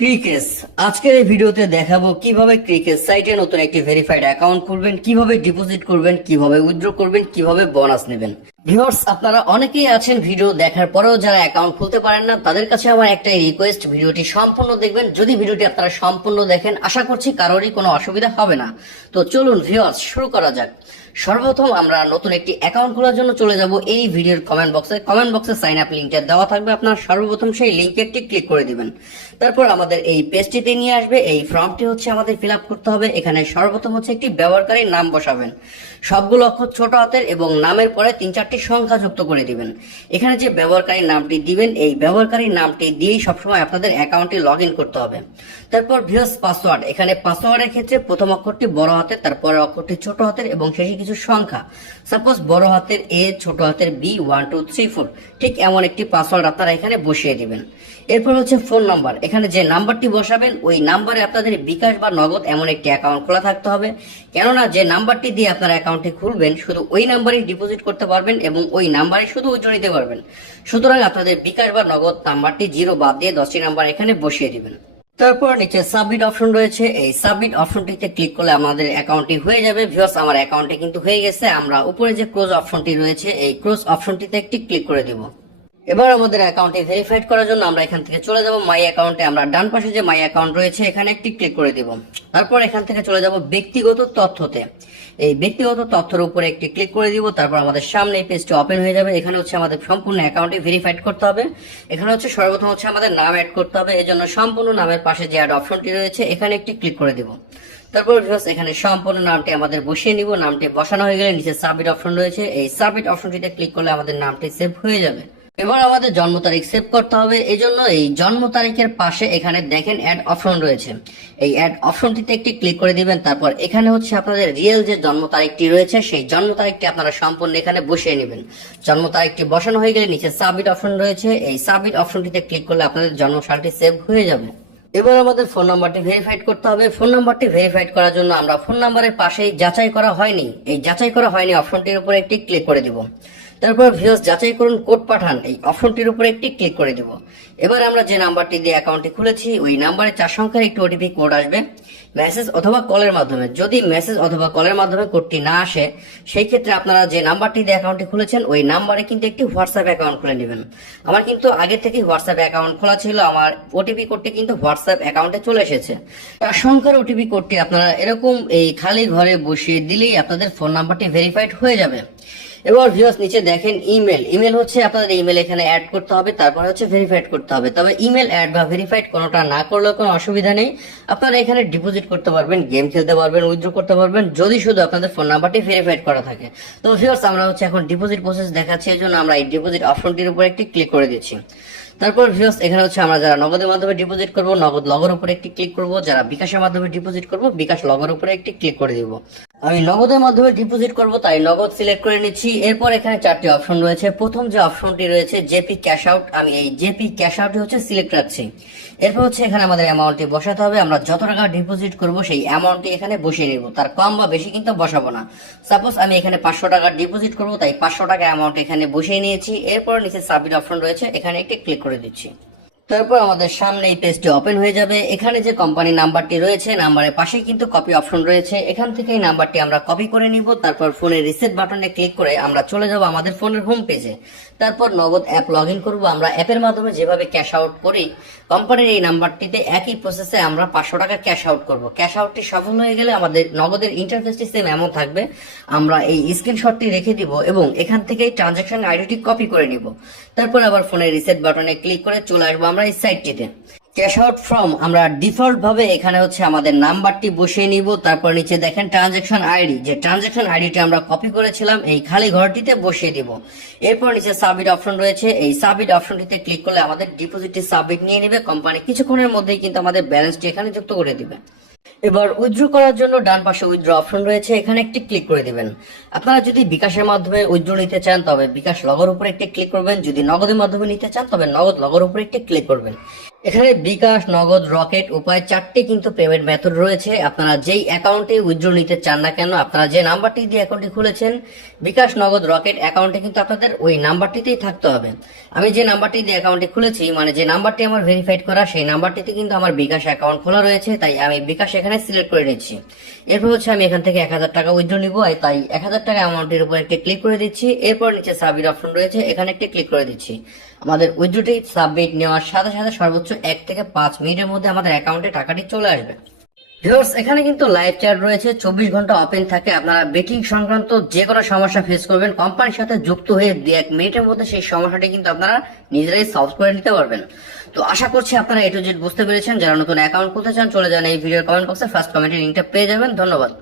ক্রিকেস আজকের এই ভিডিওতে দেখাবো কিভাবে ক্রিকেস সাইটে নতুন একটি ভেরিফাইড অ্যাকাউন্ট খুলবেন, কিভাবে ডিপোজিট করবেন, কিভাবে উইথড্র করবেন, কিভাবে বোনাস নেবেন। ভিউয়ার্স, আপনারা অনেকেই আছেন ভিডিও দেখার পরেও যারা অ্যাকাউন্ট খুলতে পারেন না, তাদের কাছে আমার একটাই রিকোয়েস্ট, ভিডিওটি সম্পূর্ণ দেখবেন। যদি ভিডিওটি আপনারা সম্পূর্ণ দেখেন, আশা করছি কারোরই কোনো অসুবিধা হবে না। তো চলুন ভিউয়ার্স, শুরু করা যাক। সর্বপ্রথম আমরা নতুন একটি অ্যাকাউন্ট খোলার জন্য চলে যাব এই ভিডিওর কমেন্ট বক্সে সাইন আপ লিঙ্কটা দেওয়া থাকবে। আপনারা সর্বপ্রথম সেই লিঙ্কে একটি ক্লিক করে দিবেন। তারপর আমাদের এই পেজটিতে নিয়ে আসবে। এই ফর্মটি হচ্ছে আমাদের ফিল আপ করতে হবে। এখানে সর্বপ্রথম হচ্ছে একটি ব্যবহারকারীর নাম বসাবেন, সবগুলো অক্ষর ছোট হাতের এবং নামের পরে 3-4টি সংখ্যা যুক্ত করে দিবেন। এখানে যে ব্যবহারকারীর নামটি দিবেন, এই ব্যবহারকারীর নামটি দিয়েই সবসময় আপনাদের অ্যাকাউন্টে লগ ইন করতে হবে। তারপর ভিউয়ার্স পাসওয়ার্ড, এখানে পাসওয়ার্ডের ক্ষেত্রে প্রথম অক্ষরটি বড় হাতের, তারপরে অক্ষরটি ছোট হাতের এবং শেষে কিছু সংখ্যা, সাপোজ বড় হাতের A, ছোট হাতের B, 1 2 3 4, ঠিক এমন একটি পাসওয়ার্ড আপনারা এখানে বসিয়ে দিবেন। এরপর হচ্ছে ফোন নাম্বার, এখানে যে নাম্বারটি বসাবেন ওই নাম্বারে আপনাদের বিকাশ বা নগদ এমন একটি অ্যাকাউন্ট খোলা থাকতে হবে। কেননা যে নাম্বারটি দিয়ে আপনার অ্যাকাউন্টে খুলবেন শুধু ওই নাম্বারেই ডিপোজিট করতে পারবেন এবং ওই নাম্বারে শুধু উইথড্র নিতে পারবেন। সুতরাং আপনাদের বিকাশ বা নগদ নাম্বারটি 0 বাদ দিয়ে 10টি নাম্বার এখানে বসিয়ে দিবেন। তারপর নিচে সাবমিট অপশন রয়েছে, এই সাবমিট অপশনটিতে ক্লিক করলে আমাদের অ্যাকাউন্টটি হয়ে যাবে। ভিউয়ার্স, আমার অ্যাকাউন্টে কিন্তু হয়ে গেছে। আমরা উপরে যে ক্লোজ অপশনটি রয়েছে এই ক্লোজ অপশনটিতে একটি ক্লিক করে দিব। এবার আমাদের অ্যাকাউন্টে ভেরিফাইড করার জন্য আমরা এখান থেকে চলে যাব মাই অ্যাকাউন্টে। আমরা ডান পাশে যে মাই অ্যাকাউন্ট রয়েছে এখানে একটি ক্লিক করে দিব। তারপর এখান থেকে চলে যাব ব্যক্তিগত তথ্যতে। এই ব্যক্তিগত তথ্যের উপরে একটি ক্লিক করে দিব। তারপর আমাদের সামনে এই পেজটি ওপেন হয়ে যাবে। এখানে হচ্ছে আমাদের সম্পূর্ণ অ্যাকাউন্টে ভেরিফাইড করতে হবে। এখানে হচ্ছে সর্বপ্রথম হচ্ছে আমাদের নাম অ্যাড করতে হবে। এই জন্য সম্পূর্ণ নামের পাশে যে অ্যাড অপশনটি রয়েছে এখানে একটি ক্লিক করে দিব। তারপর এখানে সম্পূর্ণ নামটি আমাদের বসিয়ে নিব। নামটি বসানো হয়ে গেলে নিচে সাবমিট অপশন রয়েছে, এই সাবমিট অপশনটিতে ক্লিক করলে আমাদের নামটি সেভ হয়ে যাবে। এবার আমাদের জন্ম তারিখ সেভ করতে হবে। এই জন্য এই জন্ম তারিখের পাশে এখানে দেখেন অ্যাড অপশন রয়েছে, এই অ্যাড অপশনটিতে একটি ক্লিক করে দিবেন। তারপর এখানে হচ্ছে আপনাদের রিয়েল যে জন্ম তারিখটি রয়েছে সেই জন্ম তারিখটি আপনারা সম্পূর্ণ এখানে বসিয়ে নেবেন। জন্ম তারিখটি বসানো হয়ে গেলে নিচে সাবমিট অপশন রয়েছে, এই সাবমিট অপশনটিতে ক্লিক করলে আপনাদের জন্ম সালটি সেভ হয়ে যাবে। এবার আমাদের ফোন নাম্বারটি ভেরিফাইড করতে হবে। ফোন নাম্বারটি ভেরিফাইড করার জন্য আমরা ফোন নাম্বারের পাশেই যাচাই করা হয়নি, এই যাচাই করা হয়নি অপশনটির উপরে একটি ক্লিক করে দিব। তারপর ভিউয়ার্স যাচাই করুন কোড পাঠান, এই অপশনটির উপরে একটি ক্লিক করে দিব। এবার আমরা যে নাম্বারটি দিয়ে অ্যাকাউন্টটি খুলেছি ওই নাম্বারে 4 সংখ্যার একটি ওটিপি কোড আসবে মেসেজ অথবা কলের মাধ্যমে। যদি মেসেজ অথবা কলের মাধ্যমে কোডটি না আসে সেই ক্ষেত্রে আপনারা যে নাম্বারটি দিয়ে অ্যাকাউন্টটি খুলেছেন ওই নাম্বারে কিন্তু একটি হোয়াটসঅ্যাপ অ্যাকাউন্ট খুলে নেবেন। আমার কিন্তু আগে থেকে হোয়াটসঅ্যাপ অ্যাকাউন্ট খোলা ছিল, আমার ওটিপি কোডটি কিন্তু হোয়াটসঅ্যাপ অ্যাকাউন্টে চলে এসেছে। 4 সংখ্যার ওটিপি কোডটি আপনারা এরকম এই খালি ঘরে বসিয়ে দিলেই আপনাদের ফোন নাম্বারটি ভেরিফাইড হয়ে যাবে। এবার ভিউয়ার্স নিচে দেখেন ইমেল হচ্ছে আপনাদের ইমেল এখানে অ্যাড করতে হবে, তারপরে হচ্ছে ভেরিফাইড করতে হবে। তবে ইমেল অ্যাড বা ভেরিফাইড কোনোটা না করলেও কোনো অসুবিধা নেই। আপনারা এখানে ডিপোজিট করতে পারবেন, গেম খেলতে পারবেন, উইথড্র করতে পারবেন যদি শুধু আপনাদের ফোন নাম্বারটি ভেরিফাইড করা থাকে। তো ভিউয়ার্স আমরা হচ্ছে এখন ডিপোজিট প্রসেস দেখাচ্ছি, এই জন্য আমরা এই ডিপোজিট অপশনটির উপর একটি ক্লিক করে দিচ্ছি। তারপর ভিউয়ার্স এখানে হচ্ছে আমরা যারা নগদের মাধ্যমে ডিপোজিট করব নগদ লগের উপরে একটি ক্লিক করব, যারা বিকাশের মাধ্যমে ডিপোজিট করব বিকাশ লগের উপরে একটি ক্লিক করে দিব। আমি নগদের মাধ্যমে ডিপোজিট করব তাই নগদ সিলেক্ট করে নিচ্ছি। এরপর এখানে 4টি অপশন রয়েছে। প্রথম যে অপশনটি রয়েছে জেপি ক্যাশ আউট, আমি এই জেপি ক্যাশ আউটে হচ্ছে সিলেক্ট রাখছি। এরপর হচ্ছে এখানে আমাদের অ্যামাউন্টটি বসাতে হবে। আমরা যত টাকা ডিপোজিট করব সেই অ্যামাউন্টটি এখানে বসিয়ে নেব, তার কম বা বেশি কিন্তু বসাবো না। সাপোজ আমি এখানে 500 টাকা ডিপোজিট করব তাই 500 টাকা অ্যামাউন্ট এখানে বসিয়ে নিয়েছি। এরপর নিচে সাবমিট অপশন রয়েছে, এখানে একটি ক্লিক করে দিচ্ছি। তারপর আমাদের সামনে এই পেজটি ওপেন হয়ে যাবে। এখানে যে কোম্পানি নাম্বারটি রয়েছে নাম্বারের পাশে কিন্তু কপি অপশন রয়েছে, এখান থেকে এই নাম্বারটি আমরা কপি করে নিব। তারপর ফোনের রিসেট বাটনে ক্লিক করে আমরা চলে যাব আমাদের ফোনের হোম পেজে। তারপর নগদ অ্যাপ লগ ইন করবো। আমরা অ্যাপের মাধ্যমে যেভাবে ক্যাশ আউট করি কোম্পানির এই নাম্বারটিতে একই প্রসেসে আমরা 500 টাকা ক্যাশ আউট করব। ক্যাশ আউটটি সফল হয়ে গেলে আমাদের নগদের ইন্টারফেসটি সেম এমন থাকবে। আমরা এই স্ক্রিনশটটি রেখে দিব এবং এখান থেকে ট্রানজাকশন আইডিটি কপি করে নিব। তারপর আবার ফোনের রিসেট বাটনে ক্লিক করে চলে আসবো আমরা এই সাইটটিতে। ক্যাশ আউট ফ্রম আমরা ডিফল্ট ভাবে এখানে হচ্ছে আমাদের নাম্বারটি বসিয়ে নিব। তারপর নিচে দেখেন ট্রানজাকশন আইডি, যে ট্রানজাকশন আইডিটি আমরা কপি করেছিলাম এই খালি ঘরটিতে বসিয়ে দিব। এরপর নিচে সাবমিট অপশন রয়েছে, এই সাবমিট অপশনটিতে ক্লিক করলে আমাদের ডিপোজিটটি সাবমিট নিয়ে নেবে কোম্পানি। কিছুক্ষণের মধ্যেই কিন্তু আমাদের ব্যালেন্সটি এখানে যুক্ত করে দিবে। এবার উইথড্র করার জন্য ডান পাশে উইথড্র অপশন রয়েছে, এখানে একটি ক্লিক করে দিবেন। আপনারা যদি বিকাশের মাধ্যমে উইথড্র নিতে চান তবে বিকাশ লগের উপরে একটি ক্লিক করবেন, যদি নগদের মাধ্যমে নিতে চান তবে নগদ লগের উপরে একটি ক্লিক করবেন। এখানে বিকাশ, নগদ, রকেট উপায় 4টি কিন্তু পেমেন্ট মেথড রয়েছে। আপনারা যেই অ্যাকাউন্টে উইথড্র নিতে চান না কেন, আপনারা যে নাম্বারটি দিয়ে অ্যাকাউন্টটি খুলেছেন, বিকাশ, নগদ, রকেট অ্যাকাউন্টে কিন্তু আপনাদের ওই নাম্বারটিতেই থাকতে হবে। আমি যে নাম্বারটি দিয়ে অ্যাকাউন্টটি খুলেছি, মানে যে নাম্বারটি আমার ভেরিফাইড করা, সেই নাম্বারটিতে কিন্তু আমার বিকাশ অ্যাকাউন্ট খোলা রয়েছে, তাই আমি বিকাশ এখানে সিলেক্ট করে নিচ্ছি। এরপর হচ্ছে আমি এখান থেকে 1000 টাকা উইথড্র নিব, তাই 1000 টাকা অ্যামাউন্টের উপর একটি ক্লিক করে দিচ্ছি। এরপর নিচে সাবমিট অপশন রয়েছে, এখানে একটি ক্লিক করে দিচ্ছি। আমাদের উইথড্রটি সাবমিট নেওয়ার সাথে সাথে সর্বোচ্চ 1 থেকে 5 মিনিটের মধ্যে আমাদের অ্যাকাউন্টে টাকাটি চলে আসবে। ভিউয়ার্স, এখানে কিন্তু লাইভ চ্যাট রয়েছে, 24 ঘন্টা ওপেন থাকে। আপনারা বেটিং সংক্রান্ত যে কোনো সমস্যা ফেস করবেন, কোম্পানির সাথে যুক্ত হয়ে 1 মিনিটের মধ্যে সেই সমস্যাটি কিন্তু আপনারা নিজেরাই সলভ করে নিতে পারবেন। তো আশা করছি আপনারা A to Z বুঝতে পেরেছেন। যারা নতুন অ্যাকাউন্ট খুলতে চান, চলে যান এই ভিডিওর কমেন্ট বক্সে, ফার্স্ট কমেন্টের লিঙ্কটা পেয়ে যাবেন। ধন্যবাদ।